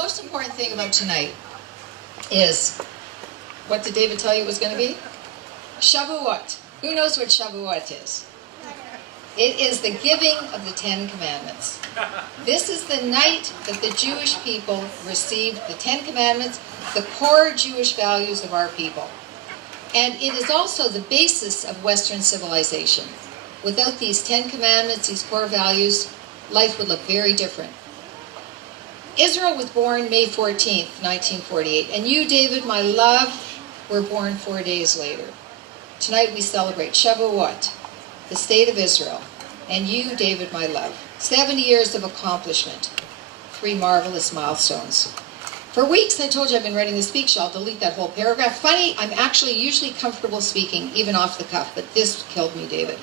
most important thing about tonight is, what did David tell you it was going to be? Shavuot. Who knows what Shavuot is? It is the giving of the Ten Commandments. This is the night that the Jewish people received the Ten Commandments, the core Jewish values of our people. And it is also the basis of Western civilization. Without these Ten Commandments, these core values, life would look very different. Israel was born May 14th, 1948, and you, David, my love, were born 4 days later. Tonight we celebrate Shavuot, the state of Israel, and you, David, my love. 70 years of accomplishment, 3 marvelous milestones. For weeks I told you I've been writing the speech. I'll delete that whole paragraph. Funny, I'm actually usually comfortable speaking, even off the cuff, but this killed me, David.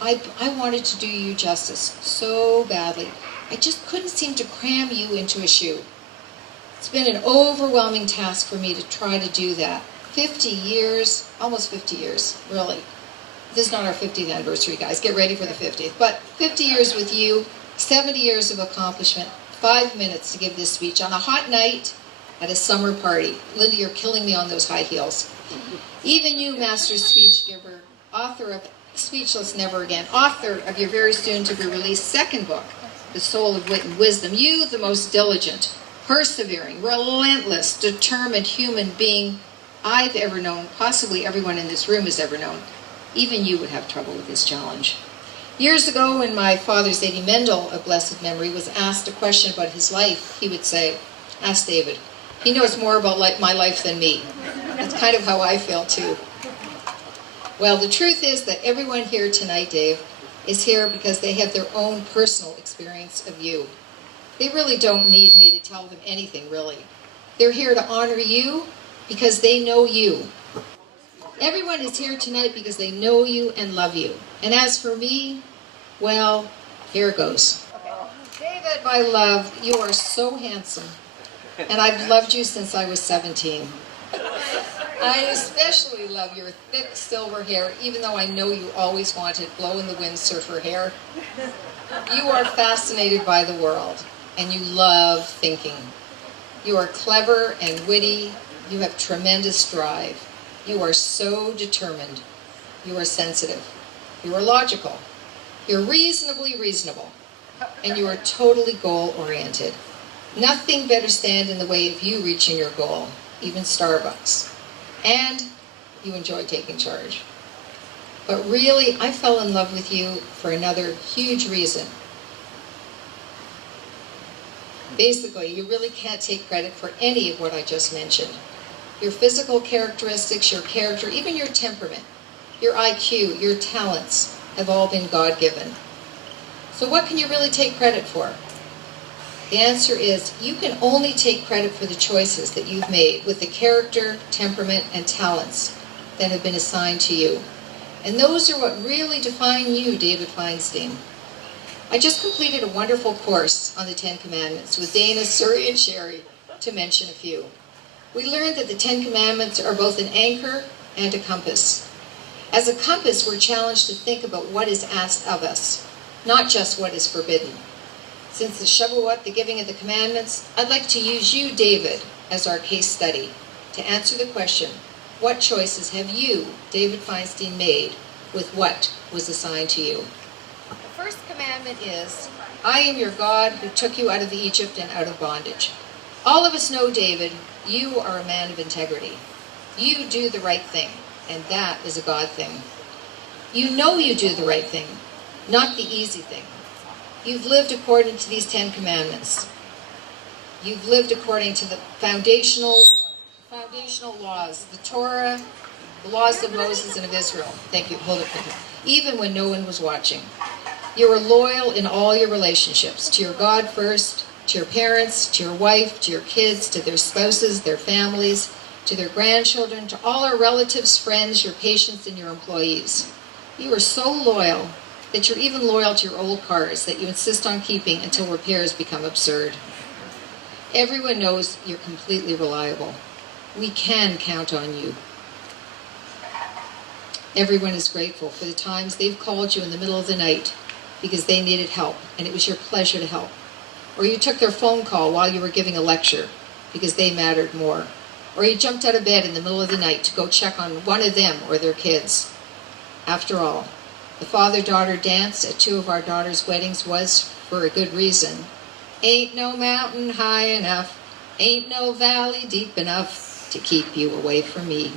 I wanted to do you justice so badly. I just couldn't seem to cram you into a shoe. It's been an overwhelming task for me to try to do that. 50 years, almost 50 years, really. This is not our 50th anniversary, guys. Get ready for the 50th. But 50 years with you, 70 years of accomplishment, 5 minutes to give this speech on a hot night at a summer party. Linda, you're killing me on those high heels. Even you, master speech giver, author of Speechless Never Again, author of your very soon-to-be-released second book, The Soul of Wit and Wisdom, you, the most diligent, persevering, relentless, determined human being I've ever known, possibly everyone in this room has ever known. Even you would have trouble with this challenge. Years ago, when my father, Zadie Mendel, of blessed memory, was asked a question about his life, he would say, "Ask David. He knows more about my life than me." That's kind of how I feel, too. Well, the truth is that everyone here tonight, Dave, is here because they have their own personal experience of you. They really don't need me to tell them anything, really. They're here to honor you because they know you. Everyone is here tonight because they know you and love you. And as for me, well, here it goes. David, my love, you are so handsome. And I've loved you since I was 17. I especially love your thick silver hair, even though I know you always wanted blow-in-the-wind surfer hair. You are fascinated by the world, and you love thinking. You are clever and witty. You have tremendous drive. You are so determined. You are sensitive. You are logical. You're reasonably reasonable. And you are totally goal-oriented. Nothing better stand in the way of you reaching your goal, even Starbucks. And you enjoy taking charge. But really, I fell in love with you for another huge reason. Basically, you really can't take credit for any of what I just mentioned. Your physical characteristics, your character, even your temperament, your IQ, your talents have all been God-given. So what can you really take credit for? The answer is you can only take credit for the choices that you've made with the character, temperament, and talents that have been assigned to you. And those are what really define you, David Feinstein. I just completed a wonderful course on the Ten Commandments with Dana, Suri, and Sherry, to mention a few. We learned that the Ten Commandments are both an anchor and a compass. As a compass, we're challenged to think about what is asked of us, not just what is forbidden. Since the Shavuot, the giving of the commandments, I'd like to use you, David, as our case study to answer the question, what choices have you, David Feinstein, made with what was assigned to you? The first commandment is, I am your God who took you out of Egypt and out of bondage. All of us know, David, you are a man of integrity. You do the right thing, and that is a God thing. You know you do the right thing, not the easy thing. You've lived according to these Ten Commandments. You've lived according to the foundational laws, the Torah, the laws of Moses and of Israel. Thank you. Hold it quickly. Even when no one was watching. You were loyal in all your relationships, to your God first, to your parents, to your wife, to your kids, to their spouses, their families, to their grandchildren, to all our relatives, friends, your patients, and your employees. You are so loyal that you're even loyal to your old cars that you insist on keeping until repairs become absurd. Everyone knows you're completely reliable. We can count on you. Everyone is grateful for the times they've called you in the middle of the night because they needed help, and it was your pleasure to help. Or you took their phone call while you were giving a lecture because they mattered more. Or you jumped out of bed in the middle of the night to go check on one of them or their kids. After all, the father-daughter dance at 2 of our daughters' weddings was for a good reason. Ain't no mountain high enough, ain't no valley deep enough to keep you away from me.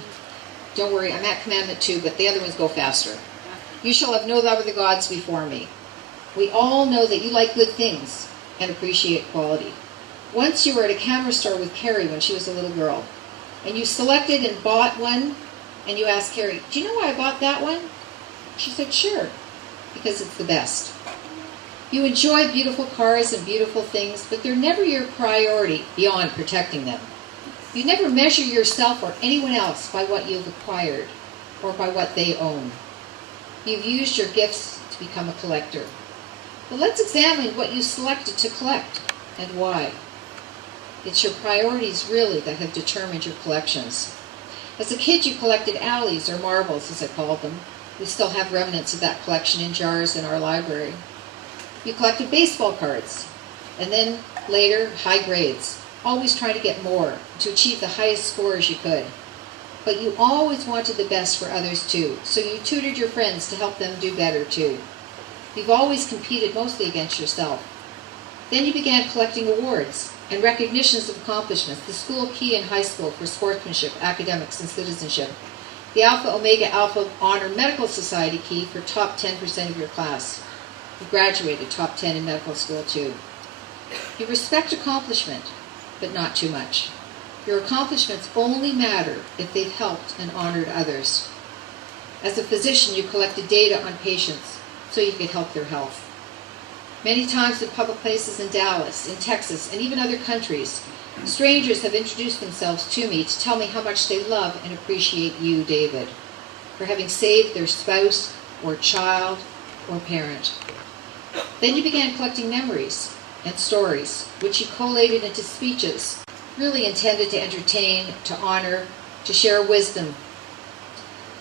Don't worry, I'm at commandment 2, but the other ones go faster. You shall have no other gods before me. We all know that you like good things and appreciate quality. Once you were at a camera store with Carrie when she was a little girl, and you selected and bought one, and you asked Carrie, do you know why I bought that one? She said, sure, because it's the best. You enjoy beautiful cars and beautiful things, but they're never your priority beyond protecting them. You never measure yourself or anyone else by what you've acquired or by what they own. You've used your gifts to become a collector. But let's examine what you selected to collect and why. It's your priorities really that have determined your collections. As a kid, you collected alleys or marbles, as I called them. We still have remnants of that collection in jars in our library. You collected baseball cards, and then later, high grades, always trying to get more, to achieve the highest scores you could. But you always wanted the best for others too, so you tutored your friends to help them do better too. You've always competed mostly against yourself. Then you began collecting awards and recognitions of accomplishments, the school key in high school for sportsmanship, academics, and citizenship, the Alpha Omega Alpha Honor Medical Society key for top 10% of your class. You graduated top 10 in medical school too. You respect accomplishment, but not too much. Your accomplishments only matter if they've helped and honored others. As a physician, you collected data on patients so you could help their health. Many times in public places in Dallas, in Texas, and even other countries, strangers have introduced themselves to me to tell me how much they love and appreciate you, David, for having saved their spouse or child or parent. Then you began collecting memories and stories, which you collated into speeches, really intended to entertain, to honor, to share wisdom,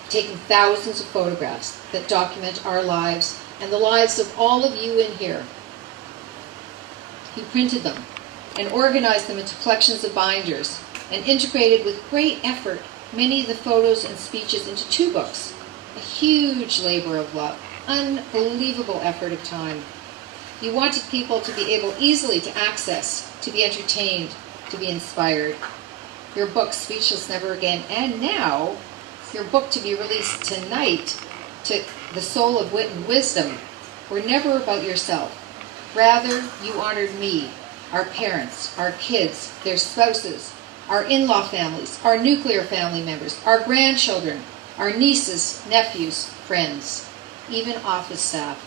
taking thousands of photographs that document our lives and the lives of all of you in here. He printed them and organized them into collections of binders and integrated with great effort many of the photos and speeches into 2 books. A huge labor of love, unbelievable effort of time. You wanted people to be able easily to access, to be entertained, to be inspired. Your book, Speechless Never Again, and now your book to be released tonight, to The Soul of Wit and Wisdom, were never about yourself. Rather, you honored me, our parents, our kids, their spouses, our in-law families, our nuclear family members, our grandchildren, our nieces, nephews, friends, even office staff.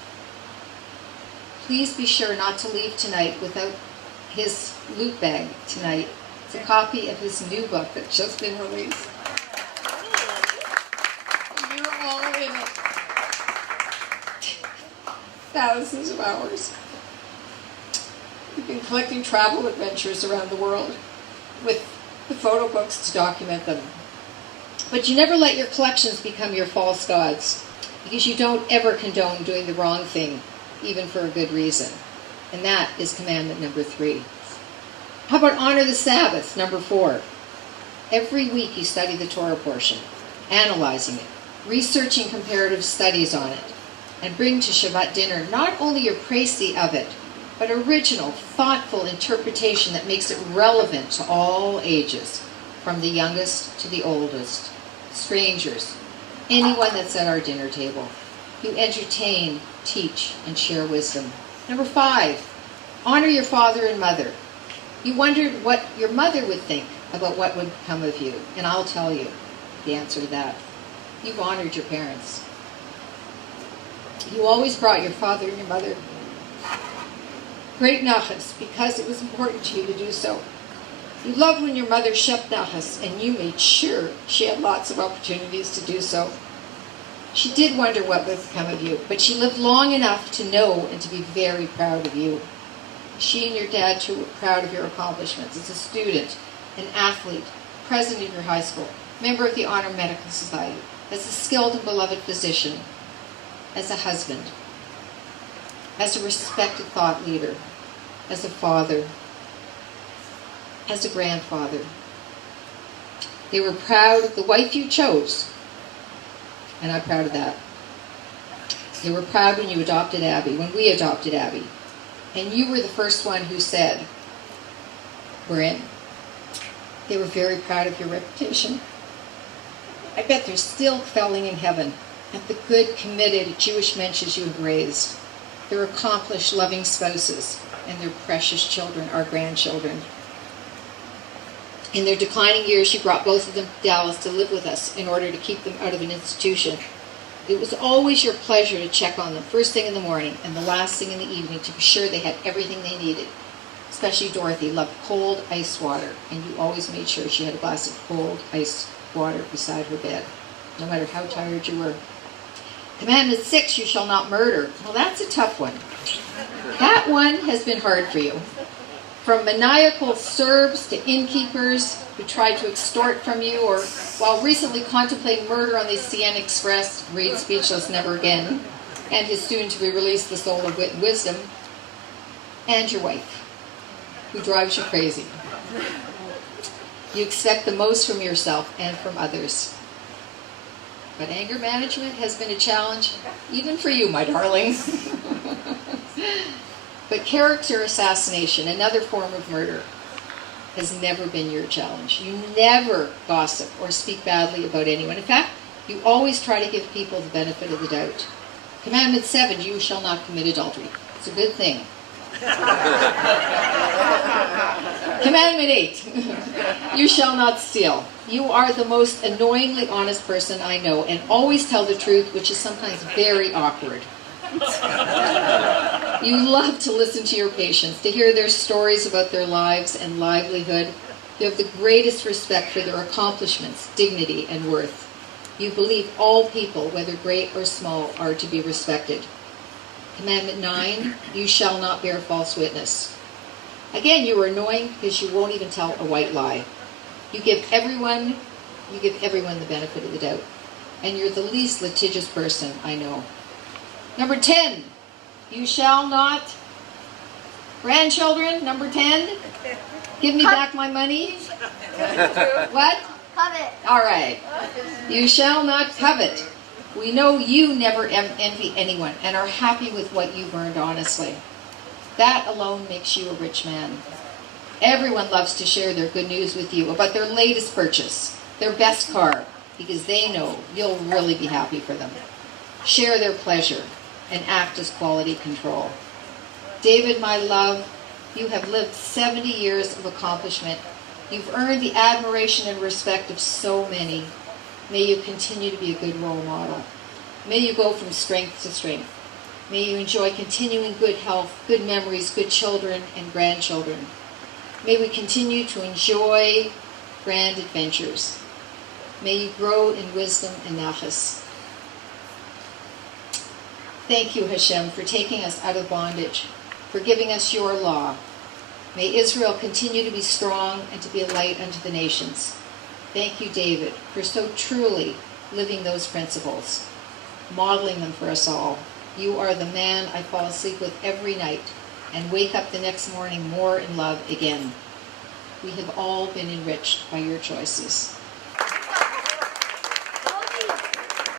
Please be sure not to leave tonight without his loot bag tonight. It's a copy of his new book that's just been released. You're all in it. Thousands of hours. We've been collecting travel adventures around the world with the photo books to document them. But you never let your collections become your false gods, because you don't ever condone doing the wrong thing, even for a good reason. And that is commandment number 3. How about honor the Sabbath, number 4? Every week you study the Torah portion, analyzing it, researching comparative studies on it, and bring to Shabbat dinner not only your précis of it, but original, thoughtful interpretation that makes it relevant to all ages, from the youngest to the oldest, strangers, anyone that's at our dinner table. You entertain, teach, and share wisdom. Number 5, honor your father and mother. You wondered what your mother would think about what would come of you, and I'll tell you the answer to that. You've honored your parents. You always brought your father and your mother great nachas because it was important to you to do so. You loved when your mother shept nachas, and you made sure she had lots of opportunities to do so. She did wonder what would become of you, but she lived long enough to know and to be very proud of you. She and your dad too were proud of your accomplishments as a student, an athlete, president of your high school, member of the Honor Medical Society, as a skilled and beloved physician, as a husband, as a respected thought leader, as a father, as a grandfather. They were proud of the wife you chose, and I'm proud of that. They were proud when you adopted Abby, when we adopted Abby. And you were the first one who said, we're in. They were very proud of your reputation. I bet they're still felling in heaven at the good, committed Jewish mensches you have raised. Their accomplished, loving spouses, and their precious children, our grandchildren. In their declining years, you brought both of them to Dallas to live with us in order to keep them out of an institution. It was always your pleasure to check on them first thing in the morning and the last thing in the evening to be sure they had everything they needed. Especially Dorothy loved cold ice water, and you always made sure she had a glass of cold ice water beside her bed, no matter how tired you were. Commandment 6, you shall not murder. Well, that's a tough one. That one has been hard for you. From maniacal Serbs to innkeepers who tried to extort from you, or while recently contemplating murder on the Siena Express, read Speechless Never Again, and his soon-to-be released The Soul of Wit and Wisdom, and your wife, who drives you crazy. You expect the most from yourself and from others. But anger management has been a challenge, even for you, my darling. But character assassination, another form of murder, has never been your challenge. You never gossip or speak badly about anyone. In fact, you always try to give people the benefit of the doubt. Commandment 7, you shall not commit adultery. It's a good thing. Commandment 8, you shall not steal. You are the most annoyingly honest person I know, and always tell the truth, which is sometimes very awkward. You love to listen to your patients, to hear their stories about their lives and livelihood. You have the greatest respect for their accomplishments, dignity, and worth. You believe all people, whether great or small, are to be respected. Commandment 9, you shall not bear false witness. Again, you are annoying because you won't even tell a white lie. You give everyone the benefit of the doubt. And you're the least litigious person I know. Number 10, you shall not. Grandchildren, number 10, give me back my money. What? Covet. All right. You shall not covet. We know you never envy anyone and are happy with what you've earned honestly. That alone makes you a rich man. Everyone loves to share their good news with you about their latest purchase, their best car, because they know you'll really be happy for them. Share their pleasure and act as quality control. David, my love, you have lived 70 years of accomplishment. You've earned the admiration and respect of so many. May you continue to be a good role model. May you go from strength to strength. May you enjoy continuing good health, good memories, good children and grandchildren. May we continue to enjoy grand adventures. May you grow in wisdom and nachas. Thank you, Hashem, for taking us out of bondage, for giving us your law. May Israel continue to be strong and to be a light unto the nations. Thank you, David, for so truly living those principles, modeling them for us all. You are the man I fall asleep with every night and wake up the next morning more in love again. We have all been enriched by your choices.